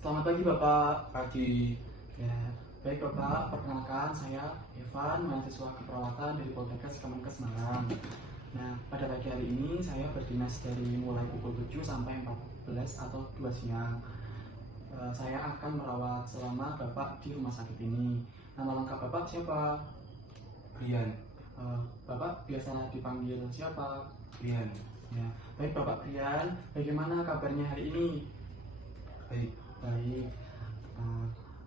Selamat pagi Bapak. Pagi. Ya, baik Bapak, perkenalkan saya Evan, mahasiswa keperawatan dari Poltekkes Kemenkes Malang. Nah, pada pagi hari ini saya berdinas dari mulai pukul 7 sampai 14 atau 2 siang. Saya akan merawat selama Bapak di rumah sakit ini. Nama lengkap Bapak siapa? Brian. Bapak biasa dipanggil siapa? Brian. Ya, baik Bapak Brian, bagaimana kabarnya hari ini? Baik. Baik.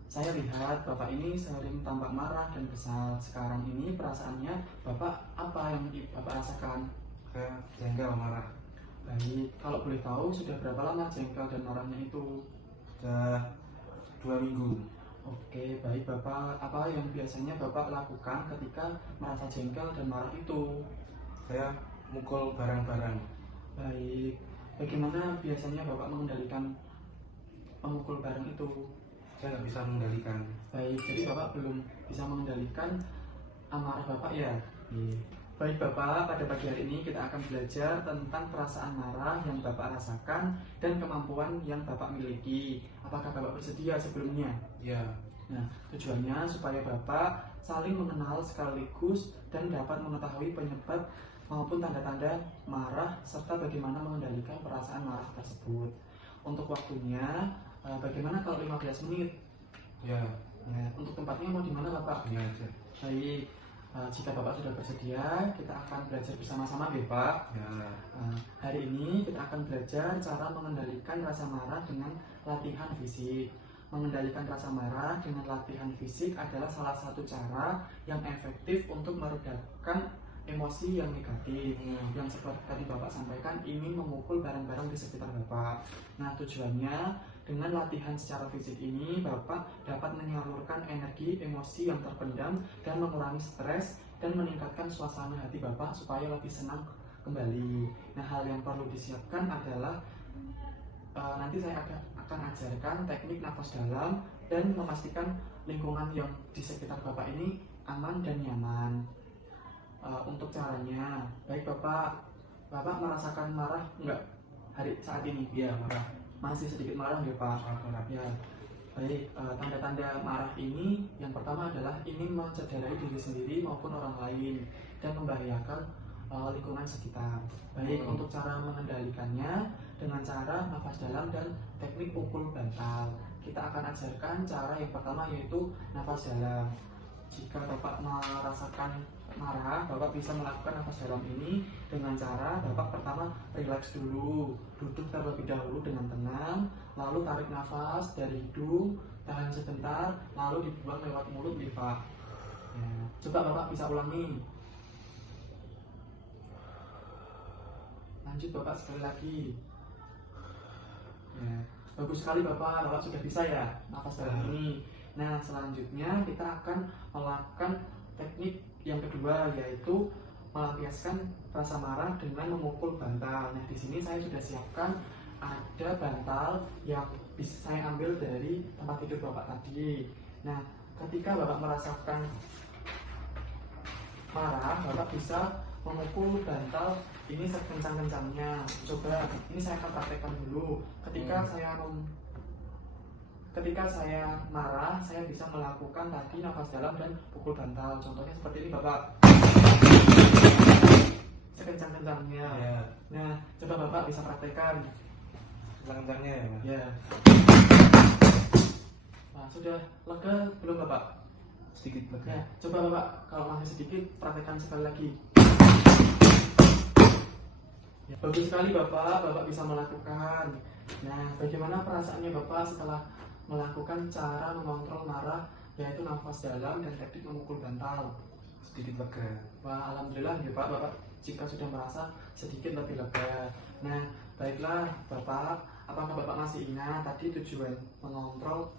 Saya lihat Bapak ini sering tampak marah dan kesal. Sekarang ini perasaannya Bapak apa yang Bapak rasakan? Saya jengkel marah. Baik, kalau boleh tahu sudah berapa lama jengkel dan marahnya itu? Sudah 2 minggu. Oke, baik Bapak. Apa yang biasanya Bapak lakukan ketika merasa jengkel dan marah itu? Saya mukul barang-barang. Baik, bagaimana biasanya Bapak mengendalikan memukul barang itu? Saya nggak bisa mengendalikan. Baik, jadi Bapak belum bisa mengendalikan amarah Bapak ya? Baik Bapak, pada pagi hari ini kita akan belajar tentang perasaan marah yang Bapak rasakan dan kemampuan yang Bapak miliki. Apakah Bapak bersedia sebelumnya? Ya. Nah, tujuannya supaya Bapak saling mengenal sekaligus dan dapat mengetahui penyebab maupun tanda-tanda marah serta bagaimana mengendalikan perasaan marah tersebut. Untuk waktunya, bagaimana kalau 15 menit? Ya. Untuk tempatnya mau di mana Bapak? Ini aja. Baik, jika Bapak sudah bersedia, kita akan belajar bersama-sama ya Pak. Ya. Hari ini kita akan belajar cara mengendalikan rasa marah dengan latihan fisik. Mengendalikan rasa marah dengan latihan fisik adalah salah satu cara yang efektif untuk meredakan emosi yang negatif, yang seperti tadi Bapak sampaikan ingin memukul barang-barang di sekitar Bapak. Nah, tujuannya dengan latihan secara fisik ini Bapak dapat menyalurkan energi emosi yang terpendam dan mengurangi stres dan meningkatkan suasana hati Bapak supaya lebih senang kembali. Nah, hal yang perlu disiapkan adalah nanti saya akan ajarkan teknik nafas dalam dan memastikan lingkungan yang di sekitar Bapak ini aman dan nyaman. Untuk caranya, baik Bapak merasakan marah enggak saat ini? Iya, marah. Masih sedikit marah ya Pak? Marah. Ya. Baik, tanda-tanda marah ini yang pertama adalah ingin mencederai diri sendiri maupun orang lain dan membahayakan lingkungan sekitar. Baik, untuk cara mengendalikannya dengan cara nafas dalam dan teknik pukul bantal. Kita akan ajarkan cara yang pertama yaitu nafas dalam. Jika Bapak merasakan marah, Bapak bisa melakukan nafas dalam ini dengan cara Bapak pertama rileks dulu, duduk terlebih dahulu dengan tenang, lalu tarik nafas dari hidung, tahan sebentar, lalu dibuang lewat mulut nih Pak. Ya. Coba Bapak bisa ulangi. Lanjut Bapak sekali lagi. Ya. Bagus sekali Bapak sudah bisa ya nafas dalam ini. Nah, selanjutnya kita akan melakukan teknik yang kedua yaitu melampiaskan rasa marah dengan memukul bantal. Nah, di sini saya sudah siapkan ada bantal yang bisa saya ambil dari tempat tidur Bapak tadi. Nah, ketika Bapak merasakan marah, Bapak bisa memukul bantal ini sekencang-kencangnya. Coba, ini saya akan praktekkan dulu. Ketika saya marah, saya bisa melakukan tadi nafas dalam dan pukul bantal. Contohnya seperti ini Bapak. Sekencang-kencangnya. Ya. Nah, coba Bapak bisa praktekkan. Kencangnya ya. Ya. Nah, sudah lega belum Bapak? Sedikit lega. Ya, coba Bapak kalau masih sedikit praktekkan sekali lagi. Ya, bagus sekali Bapak bisa melakukan. Nah, bagaimana perasaannya Bapak setelah melakukan cara mengontrol marah yaitu nafas dalam dan teknik memukul bantal? Sedikit lega. Wah, alhamdulillah ya Bapak jika sudah merasa sedikit lebih lega. Nah, baiklah Bapak, apakah Bapak masih ingat tadi tujuan mengontrol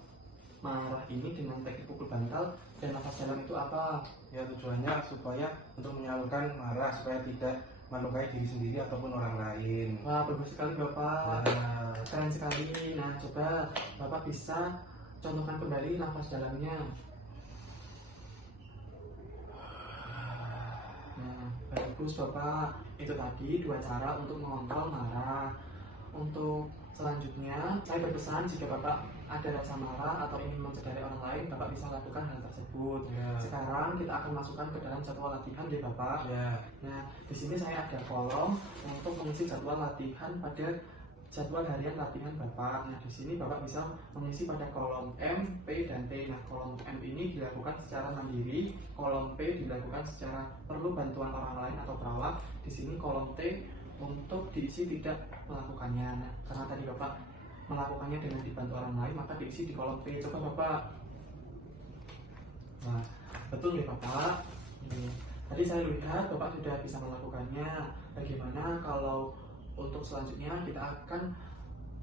marah ini dengan teknik pukul bantal dan nafas dalam itu apa? Ya, tujuannya supaya untuk menyalurkan marah supaya tidak melukai diri sendiri ataupun orang lain. Wah, bagus sekali Bapak. Ya. Keren sekali. Nah, coba Bapak bisa contohkan kembali nafas dalamnya. Nah, bagus Bapak. Itu tadi dua cara untuk mengontrol marah. Untuk selanjutnya, saya berpesan jika Bapak ada rasa marah atau ingin mencederai orang lain, Bapak bisa lakukan hal tersebut. Ya. Sekarang kita akan masukkan ke dalam jadwal latihan ya Bapak. Ya. Nah, di sini saya ada kolom untuk mengisi jadwal latihan pada jadwal harian latihan Bapak. Nah, di sini Bapak bisa mengisi pada kolom M, P, dan T. Nah, kolom M ini dilakukan secara mandiri, kolom P dilakukan secara perlu bantuan orang lain atau perawat. Di sini kolom T untuk diisi tidak melakukannya. Nah, karena tadi Bapak melakukannya dengan dibantu orang lain, maka diisi di kolom P. Coba Bapak. Nah, betul ya Bapak. Tadi saya lihat Bapak sudah bisa melakukannya. Bagaimana kalau untuk selanjutnya kita akan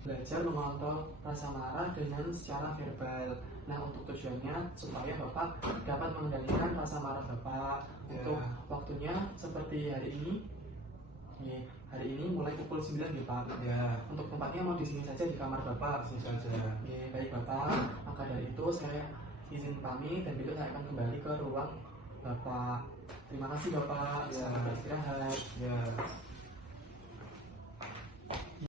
belajar mengontrol rasa marah dengan secara verbal. Nah, untuk tujuannya supaya Bapak dapat mengendalikan rasa marah Bapak. Untuk waktunya seperti hari ini. Hari ini mulai pukul 9 ya Pak. Ya. Untuk tempatnya mau di sini saja di kamar Bapak. Sini saja. Baik Bapak. Maka dari itu saya izin pamit dan besok saya akan kembali ke ruang Bapak. Terima kasih Bapak. Ya. Selamat beristirahat. Ya.